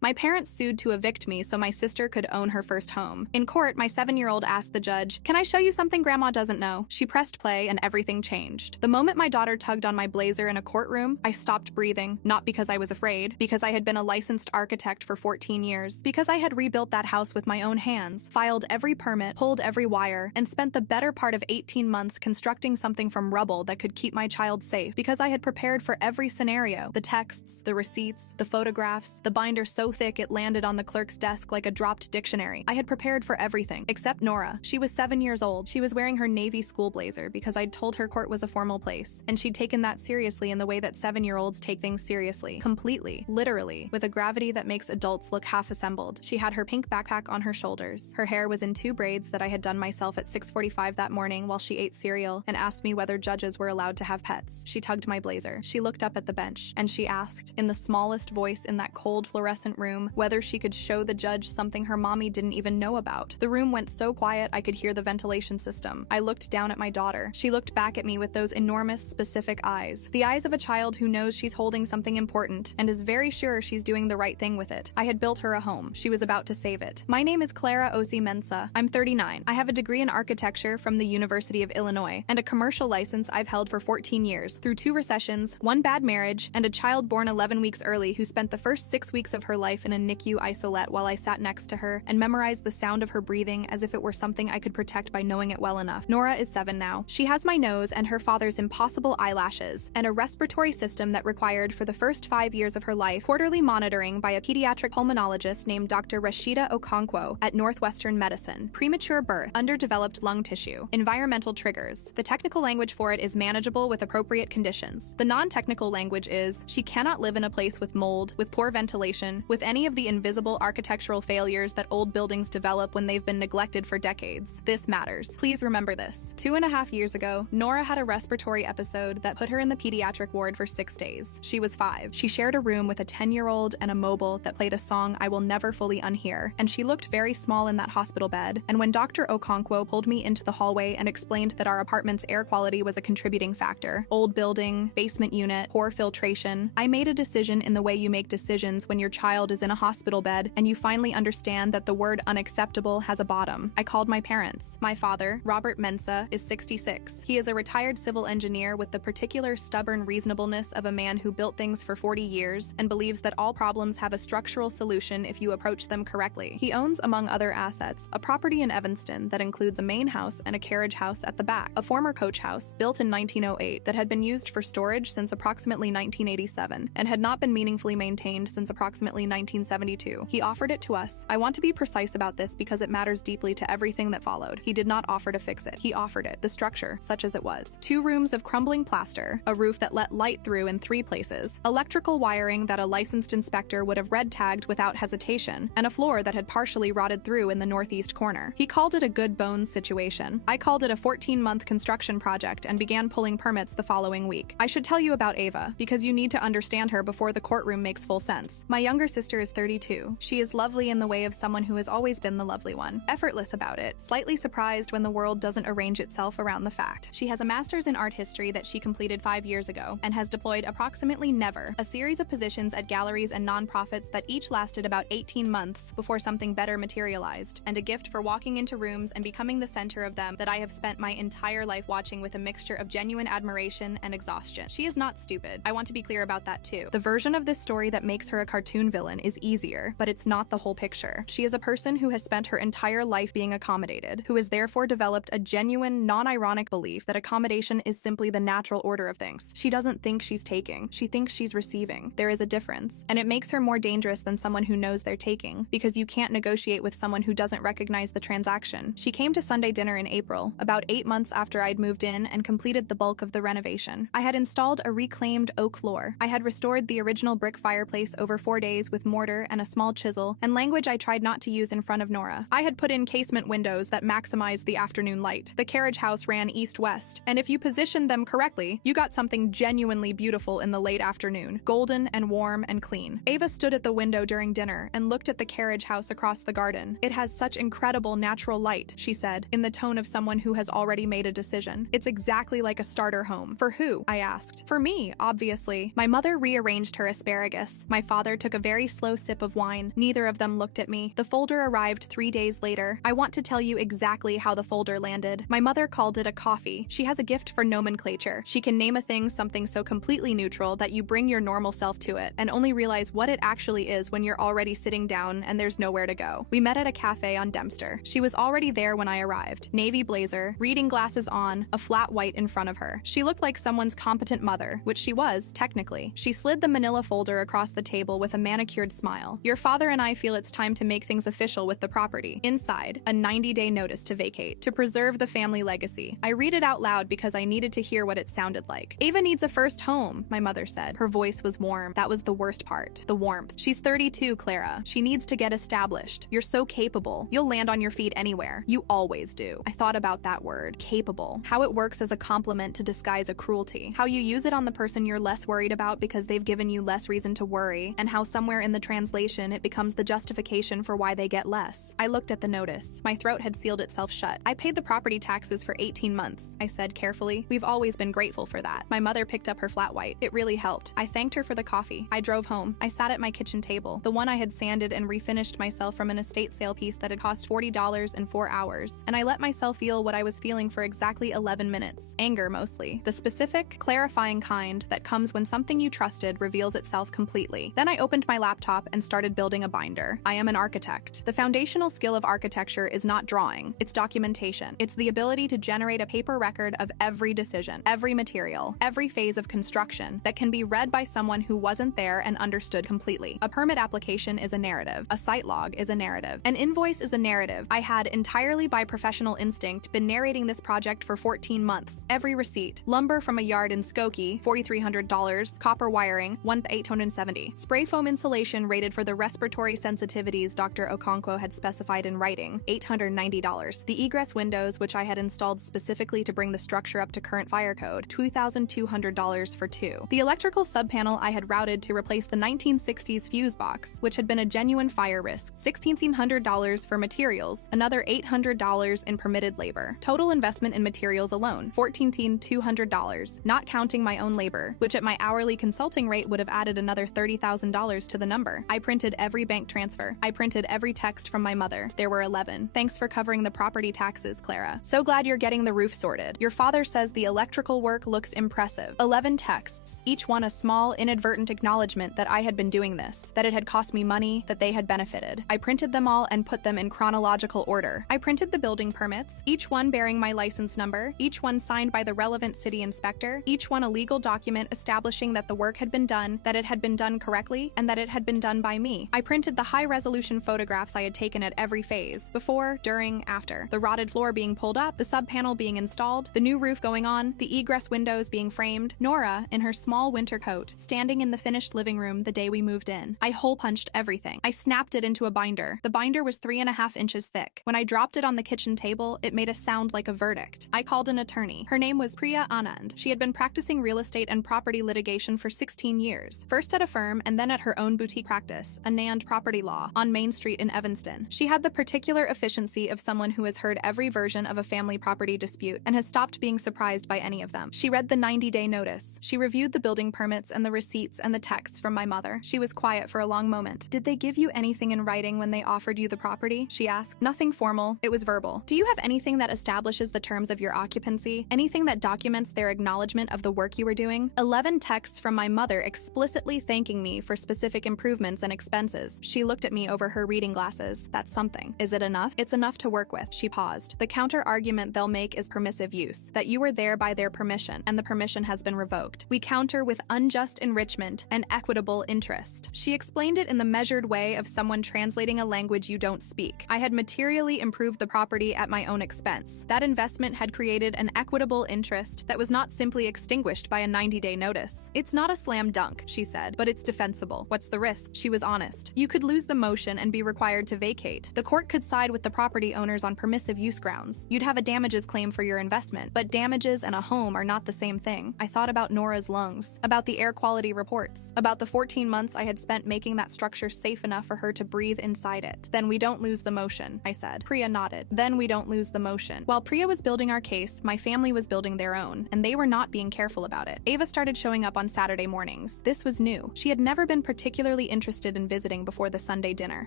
My parents sued to evict me so my sister could own her first home. In court, my 7-year-old asked the judge, "Can I show you something Grandma doesn't know?" She pressed play and everything changed. The moment my daughter tugged on my blazer in a courtroom, I stopped breathing, not because I was afraid, because I had been a licensed architect for 14 years, because I had rebuilt that house with my own hands, filed every permit, pulled every wire, and spent the better part of 18 months constructing something from rubble that could keep my child safe, because I had prepared for every scenario, the texts, the receipts, the photographs, the binder so thick it landed on the clerk's desk like a dropped dictionary. I had prepared for everything, except Nora. She was 7 years old. She was wearing her Navy school blazer because I'd told her court was a formal place, and she'd taken that seriously in the way that 7-year-olds take things seriously. Completely. Literally. With a gravity that makes adults look half-assembled. She had her pink backpack on her shoulders. Her hair was in 2 braids that I had done myself at 6:45 that morning while she ate cereal and asked me whether judges were allowed to have pets. She tugged my blazer. She looked up at the bench, and she asked, in the smallest voice in that cold fluorescent room, whether she could show the judge something her mommy didn't even know about. The room went so quiet I could hear the ventilation system. I looked down at my daughter. She looked back at me with those enormous, specific eyes. The eyes of a child who knows she's holding something important and is very sure she's doing the right thing with it. I had built her a home. She was about to save it. My name is Clara Osi Mensah. I'm 39. I have a degree in architecture from the University of Illinois and a commercial license I've held for 14 years, through 2 recessions, 1 bad marriage, and a child born 11 weeks early who spent the first 6 weeks of her life in a NICU isolette while I sat next to her and memorized the sound of her breathing as if it were something I could protect by knowing it well enough. Nora is 7 now. She has my nose and her father's impossible eyelashes, and a respiratory system that required, for the first 5 years of her life, quarterly monitoring by a pediatric pulmonologist named Dr. Rashida Okonkwo at Northwestern Medicine. Premature birth, underdeveloped lung tissue, environmental triggers. The technical language for it is manageable with appropriate conditions. The non-technical language is, she cannot live in a place with mold, with poor ventilation, with any of the invisible architectural failures that old buildings develop when they've been neglected for decades. This matters. Please remember this. 2.5 years ago, Nora had a respiratory episode that put her in the pediatric ward for 6 days. She was 5. She shared a room with a 10-year-old and a mobile that played a song I will never fully unhear, and she looked very small in that hospital bed. And when Dr. Okonkwo pulled me into the hallway and explained that our apartment's air quality was a contributing factor, old building, basement unit, poor filtration, I made a decision in the way you make decisions when your child is in a hospital bed and you finally understand that the word unacceptable has a bottom. I called my parents. My father, Robert Mensah, is 66. He is a retired civil engineer with the particular stubborn reasonableness of a man who built things for 40 years and believes that all problems have a structural solution if you approach them correctly. He owns, among other assets, a property in Evanston that includes a main house and a carriage house at the back, a former coach house built in 1908 that had been used for storage since approximately 1987 and had not been meaningfully maintained since approximately 1972. He offered it to us. I want to be precise about this because it matters deeply to everything that followed. He did not offer to fix it. He offered it, the structure, such as it was. 2 rooms of crumbling plaster, a roof that let light through in 3 places, electrical wiring that a licensed inspector would have red tagged without hesitation, and a floor that had partially rotted through in the northeast corner. He called it a good bones situation. I called it a 14-month construction project and began pulling permits the following week. I should tell you about Ava, because you need to understand her before the courtroom makes full sense. My younger sister is 32. She is lovely in the way of someone who has always been the lovely one. Effortless about it, slightly surprised when the world doesn't arrange itself around the fact. She has a master's in art history that she completed 5 years ago and has deployed approximately never, a series of positions at galleries and nonprofits that each lasted about 18 months before something better materialized, and a gift for walking into rooms and becoming the center of them that I have spent my entire life watching with a mixture of genuine admiration and exhaustion. She is not stupid. I want to be clear about that too. The version of this story that makes her a cartoon villain is easier, but it's not the whole picture. She is a person who has spent her entire life being accommodated, who has therefore developed a genuine, non-ironic belief that accommodation is simply the natural order of things. She doesn't think she's taking, she thinks she's receiving. There is a difference, and it makes her more dangerous than someone who knows they're taking, because you can't negotiate with someone who doesn't recognize the transaction. She came to Sunday dinner in April, about 8 months after I'd moved in and completed the bulk of the renovation. I had installed a reclaimed oak floor. I had restored the original brick fireplace over 4 days with mortar and a small chisel, and language I tried not to use in front of Nora. I had put in casement windows that maximized the afternoon light. The carriage house ran east-west, and if you positioned them correctly, you got something genuinely beautiful in the late afternoon, golden and warm and clean. Ava stood at the window during dinner and looked at the carriage house across the garden. "It has such incredible natural light," she said, in the tone of someone who has already made a decision. "It's exactly like a starter home." "For who?" I asked. "For me, obviously." My mother rearranged her asparagus. My father took a very slow sip of wine. Neither of them looked at me. The folder arrived 3 days later. I want to tell you exactly how the folder landed. My mother called it a coffee. She has a gift for nomenclature. She can name a thing something so completely neutral that you bring your normal self to it and only realize what it actually is when you're already sitting down and there's nowhere to go. We met at a cafe on Dempster. She was already there when I arrived. Navy blazer, reading glasses on, a flat white in front of her. She looked like someone's competent mother, which she was, technically. She slid the manila folder across the table with a manicured smile. Your father and I feel it's time to make things official with the property. Inside, a 90-day notice to vacate, to preserve the family legacy. I read it out loud because I needed to hear what it sounded like. Ava needs a first home, my mother said. Her voice was warm. That was the worst part. The warmth. She's 32, Clara. She needs to get established. You're so capable. You'll land on your feet anywhere. You always do. I thought about that word, capable. How it works as a compliment to disguise a cruelty. How you use it on the person you're less worried about because they've given you less reason to worry, and how somewhere in the translation it becomes the justification for why they get less. I looked at the notice. My throat had sealed itself shut. I paid the property taxes for 18 months, I said carefully. We've always been grateful for that. My mother picked up her flat white. It really helped. I thanked her for the coffee. I drove home. I sat at my kitchen table, the one I had sanded and refinished myself from an estate sale piece that had cost $40 in 4 hours, and I let myself feel what I was feeling for exactly 11 minutes. Anger, mostly. The specific, clarifying kind that comes when something you trusted reveals itself completely. Then I opened my laptop and started building a binder. I am an architect. The foundational skill of architecture is not drawing, it's documentation. It's the ability to generate a paper record of every decision, every material, every phase of construction that can be read by someone who wasn't there and understood completely. A permit application is a narrative. A site log is a narrative. An invoice is a narrative. I had, entirely by professional instinct, been narrating this project for 14 months. Every receipt. Lumber from a yard in Skokie, $4,300. Copper wiring, $1,870. Spray foam insulation rated for the respiratory sensitivities Dr. Okonkwo had specified in writing, $890. The egress windows, which I had installed specifically to bring the structure up to current fire code, $2,200 for 2. The electrical subpanel I had routed to replace the 1960s fuse box, which had been a genuine fire risk, $1,600 for materials, another $800 in permitted labor. Total investment in materials alone, $14,200, not counting my own labor, which at my hourly consulting rate would have added another $30,000 to the number. I printed every bank transfer. I printed every text from my mother. There were 11. Thanks for covering the property taxes, Clara. So glad you're getting the roof sorted. Your father says the electrical work looks impressive. 11 texts, each one a small, inadvertent acknowledgement that I had been doing this, that it had cost me money, that they had benefited. I printed them all and put them in chronological order. I printed the building permits, each one bearing my license number, each one signed by the relevant city inspector, each one a legal document establishing that the work had been done, that it had been done correctly, and that it had been done by me. I printed the high-resolution photographs I had taken at every phase, before, during, after. The rotted floor being pulled up, the subpanel being installed, the new roof going on, the egress windows being framed, Nora, in her small winter coat, standing in the finished living room the day we moved in. I hole-punched everything. I snapped it into a binder. The binder was 3.5 inches thick. When I dropped it on the kitchen table, it made a sound like a verdict. I called an attorney. Her name was Priya Anand. She had been practicing real estate and property litigation for 16 years, first at a firm and then at her own boutique practice, Anand Property Law, on Main Street in Evanston. She had the particular efficiency of someone who has heard every version of a family property dispute and has stopped being surprised by any of them. She read the 90-day notice. She reviewed the building permits and the receipts and the texts from my mother. She was quiet for a long moment. Did they give you anything in writing when they offered you the property? She asked. Nothing formal. It was verbal. Do you have anything that establishes the terms of your occupancy? Anything that documents their acknowledgement of the work you were doing? 11 texts from my mother explicitly thanking me for specific improvements and expenses. She looked at me over her reading glasses. That's something. Is it enough? It's enough to work with. She paused. The counter-argument they'll make is permissive use, that you were there by their permission, and the permission has been revoked. We counter with unjust enrichment and equitable interest. She explained it in the measured way of someone translating a language you don't speak. I had materially improved the property at my own expense. That investment had created an equitable interest that was not simply extinguished by a 90-day notice. It's not a slam dunk, she said, but it's defensible. What's the risk? She was honest. You could lose the motion and be required to vacate. The court could side with the property owners on permissive use grounds. You'd have a damages claim for your investment, but damages and a home are not the same thing. I thought about Nora's lungs, about the air quality reports, about the 14 months I had spent making that structure safe enough for her to breathe inside it. Then we don't lose the motion, I said. Priya nodded. Then we don't lose the motion. While Priya was building our case, my family was building their own, and they were not being careful about it. Ava started showing up on Saturday mornings. This was new. She had never been particularly clearly interested in visiting before the Sunday dinner.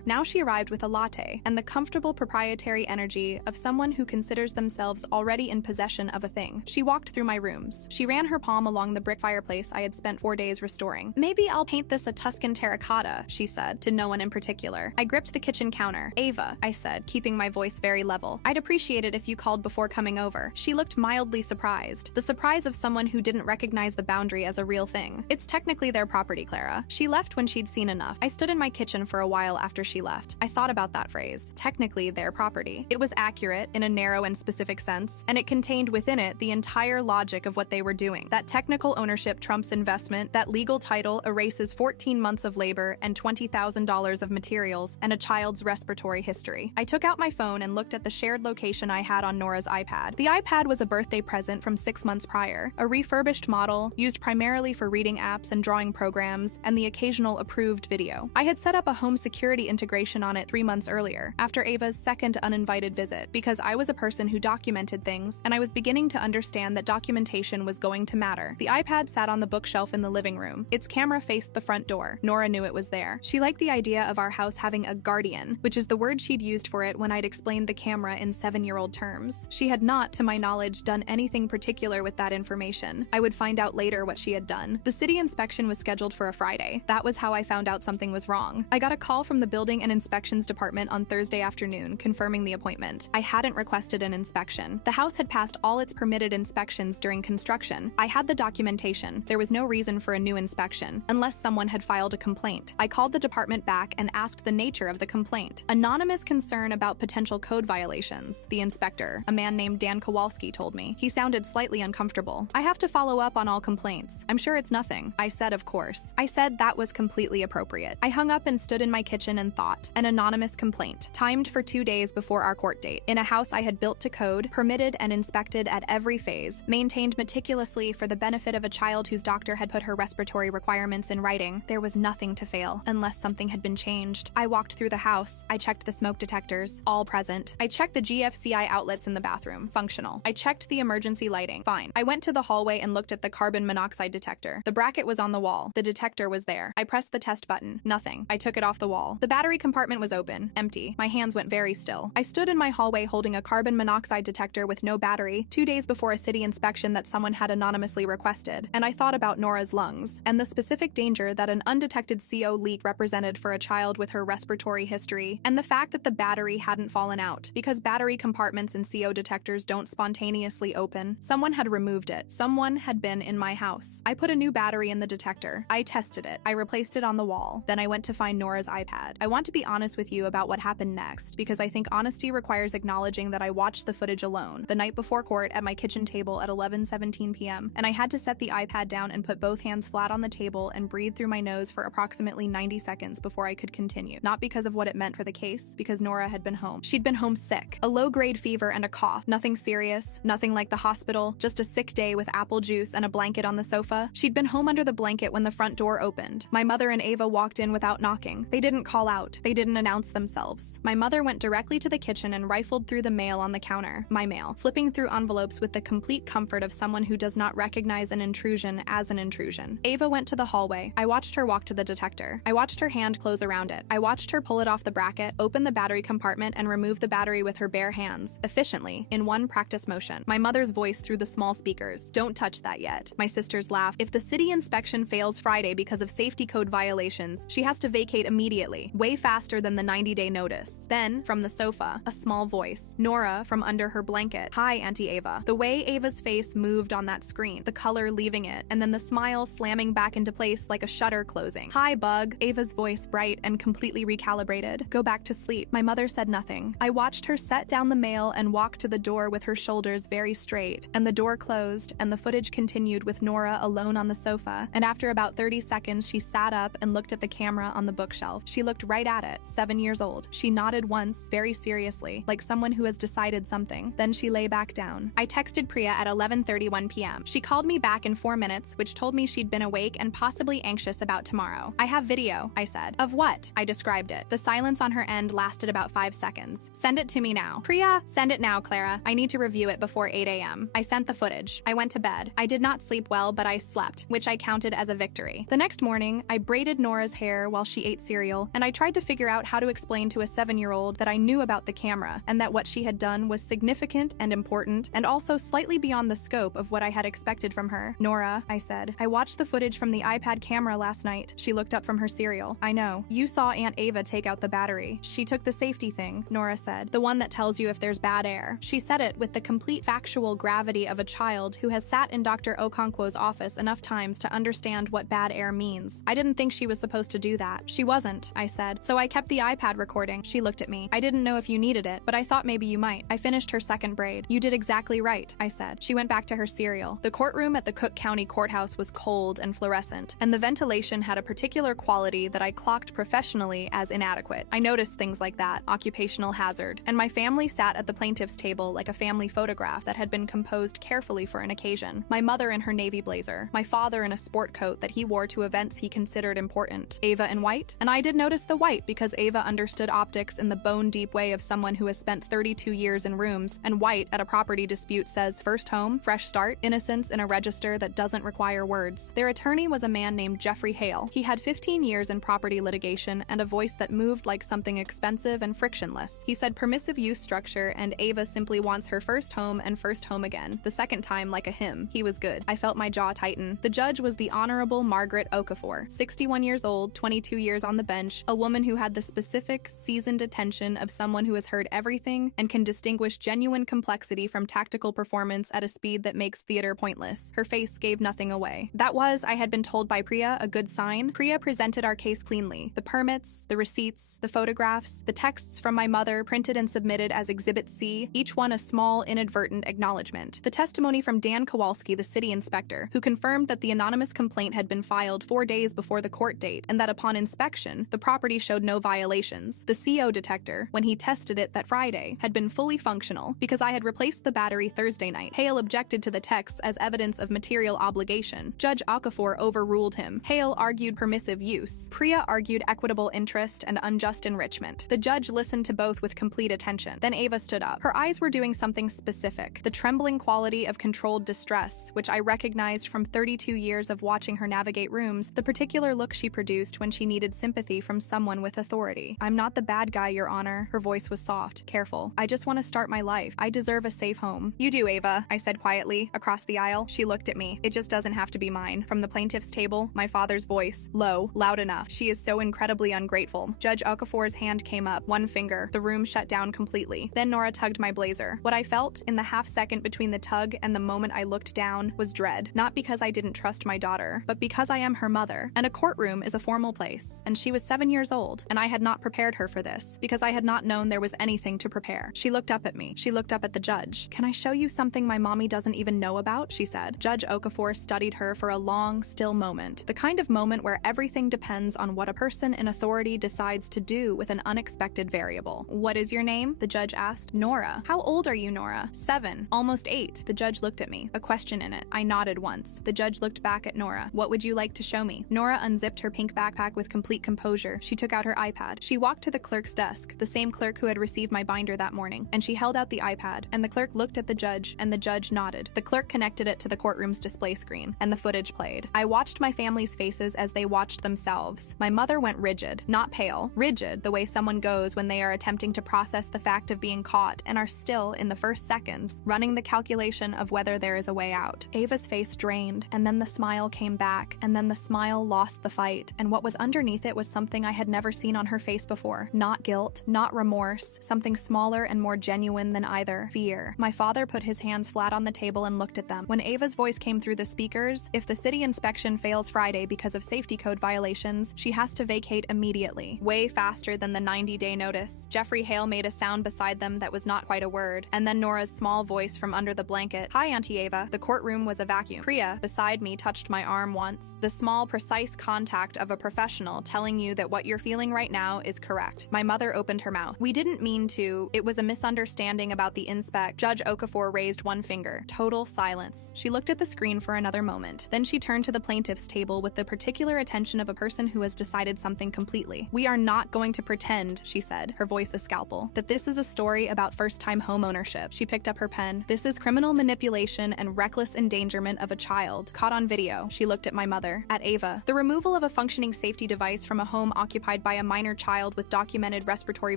Now she arrived with a latte and the comfortable proprietary energy of someone who considers themselves already in possession of a thing. She walked through my rooms. She ran her palm along the brick fireplace I had spent 4 days restoring. "Maybe I'll paint this a Tuscan terracotta," she said, to no one in particular. I gripped the kitchen counter. "Ava," I said, keeping my voice very level, "I'd appreciate it if you called before coming over." She looked mildly surprised, the surprise of someone who didn't recognize the boundary as a real thing. "It's technically their property, Clara." She left when she'd seen enough. I stood in my kitchen for a while after she left. I thought about that phrase, technically their property. It was accurate in a narrow and specific sense, and it contained within it the entire logic of what they were doing. That technical ownership trumps investment, that legal title erases 14 months of labor and $20,000 of materials and a child's respiratory history. I took out my phone and looked at the shared location I had on Nora's iPad. The iPad was a birthday present from 6 months prior, a refurbished model used primarily for reading apps and drawing programs and the occasional approved video. I had set up a home security integration on it 3 months earlier, after Ava's second uninvited visit, because I was a person who documented things and I was beginning to understand that documentation was going to matter. The iPad sat on the bookshelf in the living room. Its camera faced the front door. Nora knew it was there. She liked the idea of our house having a guardian, which is the word she'd used for it when I'd explained the camera in 7-year-old terms. She had not, to my knowledge, done anything particular with that information. I would find out later what she had done. The city inspection was scheduled for a Friday. That was how I found out something was wrong. I got a call from the Building and Inspections Department on Thursday afternoon confirming the appointment. I hadn't requested an inspection. The house had passed all its permitted inspections during construction. I had the documentation. There was no reason for a new inspection, unless someone had filed a complaint. I called the department back and asked the nature of the complaint. "Anonymous concern about potential code violations," the inspector, a man named Dan Kowalski, told me. He sounded slightly uncomfortable. "I have to follow up on all complaints. I'm sure it's nothing." I said, "Of course." I said that was completely appropriate. I hung up and stood in my kitchen and thought. An anonymous complaint, timed for 2 days before our court date, in a house I had built to code, permitted and inspected at every phase, maintained meticulously for the benefit of a child whose doctor had put her respiratory requirements in writing. There was nothing to fail, unless something had been changed. I walked through the house. I checked the smoke detectors, all present. I checked the GFCI outlets in the bathroom, functional. I checked the emergency lighting, fine. I went to the hallway and looked at the carbon monoxide detector. The bracket was on the wall. The detector was there. I pressed the test button. Nothing. I took it off the wall. The battery compartment was open, empty. My hands went very still. I stood in my hallway holding a carbon monoxide detector with no battery, 2 days before a city inspection that someone had anonymously requested, and I thought about Nora's lungs, and the specific danger that an undetected CO leak represented for a child with her respiratory history, and the fact that the battery hadn't fallen out, because battery compartments in CO detectors don't spontaneously open. Someone had removed it. Someone had been in my house. I put a new battery in the detector. I tested it. I replaced it on the wall. Then I went to find Nora's iPad. I want to be honest with you about what happened next, because I think honesty requires acknowledging that I watched the footage alone, the night before court at my kitchen table at 11:17 p.m., and I had to set the iPad down and put both hands flat on the table and breathe through my nose for approximately 90 seconds before I could continue. Not because of what it meant for the case, because Nora had been home. She'd been home sick, a low-grade fever and a cough. Nothing serious, nothing like the hospital, just a sick day with apple juice and a blanket on the sofa. She'd been home under the blanket when the front door opened. My mother and Ava walked in without knocking. They didn't call out. They didn't announce themselves. My mother went directly to the kitchen and rifled through the mail on the counter, my mail, flipping through envelopes with the complete comfort of someone who does not recognize an intrusion as an intrusion. Ava went to the hallway. I watched her walk to the detector. I watched her hand close around it. I watched her pull it off the bracket, open the battery compartment, and remove the battery with her bare hands, efficiently, in one practice motion. My mother's voice through the small speakers. "Don't touch that yet." My sister's laugh. "If the city inspection fails Friday because of safety code violations, she has to vacate immediately, way faster than the 90-day notice." Then, from the sofa, a small voice. Nora from under her blanket. "Hi, Auntie Ava." The way Ava's face moved on that screen, the color leaving it, and then the smile slamming back into place like a shutter closing. "Hi, Bug." Ava's voice bright and completely recalibrated. "Go back to sleep." My mother said nothing. I watched her set down the mail and walk to the door with her shoulders very straight, and the door closed, and the footage continued with Nora alone on the sofa, and after about 30 seconds she sat up and looked at the camera on the bookshelf. She looked right at it, 7 years old. She nodded once, very seriously, like someone who has decided something. Then she lay back down. I texted Priya at 11:31 p.m. She called me back in 4 minutes, which told me she'd been awake and possibly anxious about tomorrow. "I have video," I said. "Of what?" I described it. The silence on her end lasted about 5 seconds. "Send it to me now." "Priya, send it now, Clara. I need to review it before 8 a.m. I sent the footage. I went to bed. I did not sleep well, but I slept, which I counted as a victory. The next morning, I braided Nora's hair while she ate cereal, and I tried to figure out how to explain to a 7-year-old that I knew about the camera and that what she had done was significant and important and also slightly beyond the scope of what I had expected from her. "Nora," I said, "I watched the footage from the iPad camera last night." She looked up from her cereal. "I know. You saw Aunt Ava take out the battery. She took the safety thing," Nora said, "the one that tells you if there's bad air." She said it with the complete factual gravity of a child who has sat in Dr. Okonkwo's office enough times to understand what bad air means. "I didn't think she was supposed to do that." "She wasn't," I said, "so I kept the iPad recording." She looked at me. "I didn't know if you needed it, but I thought maybe you might." I finished her second braid. "You did exactly right," I said. She went back to her cereal. The courtroom at the Cook County Courthouse was cold and fluorescent, and the ventilation had a particular quality that I clocked professionally as inadequate. I noticed things like that, occupational hazard, and my family sat at the plaintiff's table like a family photograph that had been composed carefully for an occasion. My mother in her navy blazer, my father in a sport coat that he wore to events he considered important, Ava in white, and I did notice the white because Ava understood optics in the bone-deep way of someone who has spent 32 years in rooms, and white at a property dispute says first home, fresh start, innocence in a register that doesn't require words. Their attorney was a man named Jeffrey Hale. He had 15 years in property litigation and a voice that moved like something expensive and frictionless. He said permissive use structure, and Ava simply wants her first home and first home again, the second time like a hymn. He was good. I felt my jaw tighten. The judge was the Honorable Margaret Okafor, 61 years old, 22 years on the bench, a woman who had the specific, seasoned attention of someone who has heard everything and can distinguish genuine complexity from tactical performance at a speed that makes theater pointless. Her face gave nothing away. That was, I had been told by Priya, a good sign. Priya presented our case cleanly. The permits, the receipts, the photographs, the texts from my mother printed and submitted as Exhibit C, each one a small, inadvertent acknowledgement. The testimony from Dan Kowalski, the city inspector, who confirmed that the anonymous complaint had been filed 4 days before the court date and that upon inspection, the property showed no violations. The CO detector, when he tested it that Friday, had been fully functional because I had replaced the battery Thursday night. Hale objected to the texts as evidence of material obligation. Judge Okafor overruled him. Hale argued permissive use. Priya argued equitable interest and unjust enrichment. The judge listened to both with complete attention. Then Ava stood up. Her eyes were doing something specific, the trembling quality of controlled distress, which I recognized from 32 years of watching her navigate rooms, the particular look she produced when she needed sympathy from someone with authority. "I'm not the bad guy, Your Honor." Her voice was soft, careful. "I just want to start my life. I deserve a safe home." "You do, Ava," I said quietly, across the aisle. She looked at me. "It just doesn't have to be mine." From the plaintiff's table, my father's voice, low, loud enough. "She is so incredibly ungrateful." Judge Okafor's hand came up, one finger. The room shut down completely. Then Nora tugged my blazer. What I felt, in the half-second between the tug and the moment I looked down, was dread. Not because I didn't trust my daughter, but because I am her mother, and a courtroom is a formal place, and she was 7 years old, and I had not prepared her for this, because I had not known there was anything to prepare. She looked up at me. She looked up at the judge. "Can I show you something my mommy doesn't even know about?" she said. Judge Okafor studied her for a long, still moment, the kind of moment where everything depends on what a person in authority decides to do with an unexpected variable. "What is your name?" the judge asked. "Nora." "How old are you, Nora?" 7, almost 8. The judge looked at me, a question in it. I nodded once. The judge looked back at Nora. "What would you like to show me?" Nora unzipped her pink backpack with complete composure. She took out her iPad. She walked to the clerk's desk, the same clerk who had received my binder that morning, and she held out the iPad, and the clerk looked at the judge, and the judge nodded. The clerk connected it to the courtroom's display screen, and the footage played. I watched my family's faces as they watched themselves. My mother went rigid, not pale, rigid, the way someone goes when they are attempting to process the fact of being caught and are still, in the first seconds, running the calculation of whether there is a way out. Ava's face drained, and then the smile came back, and then the smile lost the fight, and what was underneath it was something I had never seen on her face before. Not guilt, not remorse, something smaller and more genuine than either. Fear. My father put his hands flat on the table and looked at them. When Ava's voice came through the speakers, if the city inspection fails Friday because of safety code violations, she has to vacate immediately. Way faster than the 90-day notice. Jeffrey Hale made a sound beside them that was not quite a word, and then Nora's small voice from under the blanket. "Hi, Auntie Ava." The courtroom was a vacuum. Priya, beside me, touched my arm once. The small, precise contact of a professional telling you that what you're feeling right now is correct. My mother opened her mouth. "We didn't mean to. It was a misunderstanding about the inspect." Judge Okafor raised one finger. Total silence. She looked at the screen for another moment. Then she turned to the plaintiff's table with the particular attention of a person who has decided something completely. "We are not going to pretend," she said, her voice a scalpel, "that this is a story about first-time home ownership." She picked up her pen. "This is criminal manipulation and reckless endangerment of a child, caught on video." She looked at my mother, at Ava. "The removal of a functioning safety device from a home occupied by a minor child with documented respiratory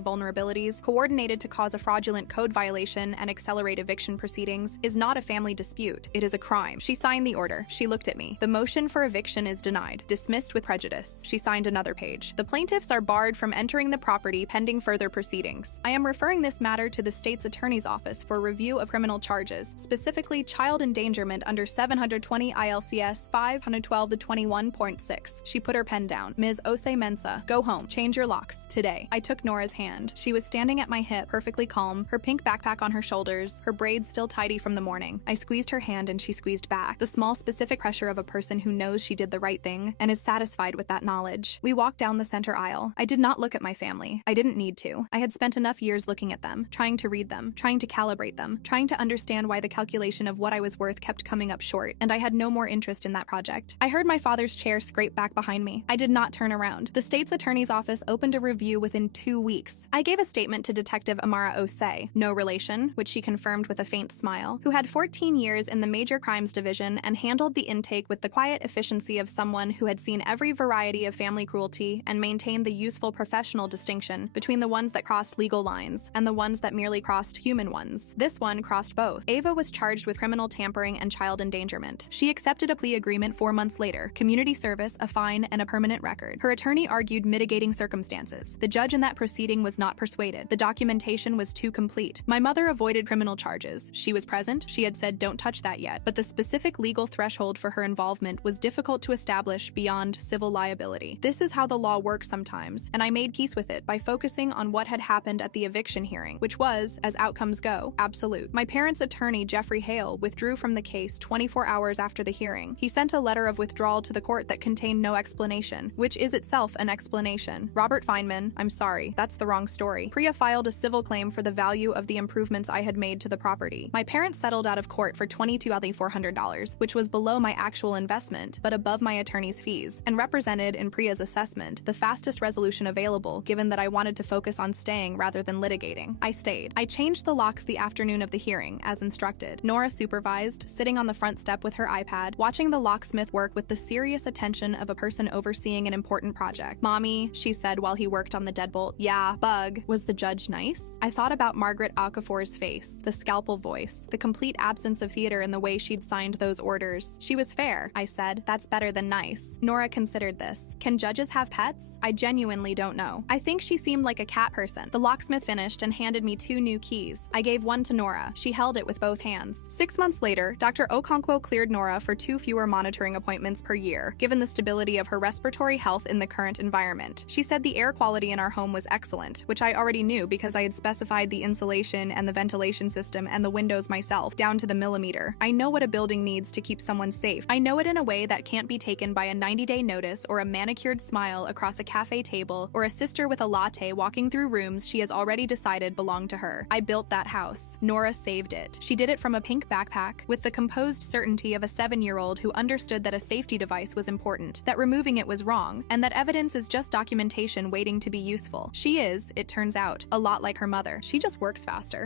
vulnerabilities, coordinated to cause a fraudulent code violation and accelerate eviction proceedings, is not a family dispute. It is a crime. She signed the order. She looked at me. The motion for eviction is denied. Dismissed with prejudice. She signed another page. The plaintiffs are barred from entering the property pending further proceedings. I am referring this matter to the state's attorney's office for review of criminal charges, specifically child endangerment under 720 ILCS 512-21.6. She put her pen down. Ms. Ose Mensa, go home. Change your locks. Today. I took Nora's hand. She was standing at my hip, perfectly calm, her pink backpack on her shoulders, her braids still tidy from the morning. I squeezed her hand and she squeezed back. The small, specific pressure of a person who knows she did the right thing and is satisfied with that knowledge. We walked down the center aisle. I did not look at my family. I didn't need to. I had spent enough years looking at them, trying to read them, trying to calibrate them, trying to understand why the calculation of what I was worth kept coming up short, and I had no more interest in that project. I heard my father's chair scrape back behind me. I did not turn around. The state's attorney's office opened a review within 2 weeks. I gave a statement to Detective Amara Ose, no relation, which she confirmed with a faint smile, who had 14 years in the Major Crimes Division and handled the intake with the quiet efficiency of someone who had seen every variety of family cruelty and maintained the useful professional distinction between the ones that crossed legal lines and the ones that merely crossed human ones. This one crossed both. Ava was charged with criminal tampering and child endangerment. She accepted a plea agreement 4 months later, community service, a fine, and a permanent record. Her attorney argued mitigating circumstances. The judge in that proceeding was not persuaded. The documentation was too complete. My mother avoided criminal charges. She was present. She had said don't touch that yet, but the specific legal threshold for her involvement was difficult to establish beyond civil liability. This is how the law works sometimes, and I made peace with it by focusing on what had happened at the eviction hearing, which was, as outcomes go, absolute. My parents' attorney, Jeffrey Hale, withdrew from the case 24 hours after the hearing. He sent a letter of withdrawal to the court that contained no explanation, which is itself an explanation. Robert Feynman, I'm sorry, that's the wrong story. Priya filed a civil claim for the value of the improvements I had made to the property. My parents settled out of court for $22,400, which was below my actual investment, but above my attorney's fees, and represented, in Priya's assessment, the fastest resolution available given that I wanted to focus on staying rather than litigating. I stayed. I changed the locks the afternoon of the hearing, as instructed. Nora supervised, sitting on the front step with her iPad, watching the locksmith work with the serious attention of a person overseeing an important project. Mommy, she said while he worked on the deadbolt. Yeah, bug. Was the judge nice? I thought about Margaret Okafor's face, the scalpel voice, the complete absence of theater in the way she'd signed those orders. She was fair, I said. That's better than nice. Nora considered this. Can judges have pets? I genuinely don't know. I think she seemed like a cat person. The locksmith finished and handed me 2 new keys. I gave one to Nora. She held it with both hands. 6 months later, Dr. Okonkwo cleared Nora for 2 fewer monitoring appointments per year, given the stability of her respiratory health in the current environment. She said the air quality in our home was excellent, which I already knew because I had specified the insulation and the ventilation system and the windows myself, down to the millimeter. I know what a building needs to keep someone safe. I know it in a way that can't be taken by a 90-day notice or a manicured smile across a cafe table or a sister with a latte walking through rooms she has already decided belong to her. I built that house. Nora saved it. She did it from a pink backpack, with the composed certainty of a 7-year-old who understood that a safety device was important, that removing it was wrong, and that evidence is just documentation waiting to be useful. She is, it turns out, a lot like her mother. She just works faster.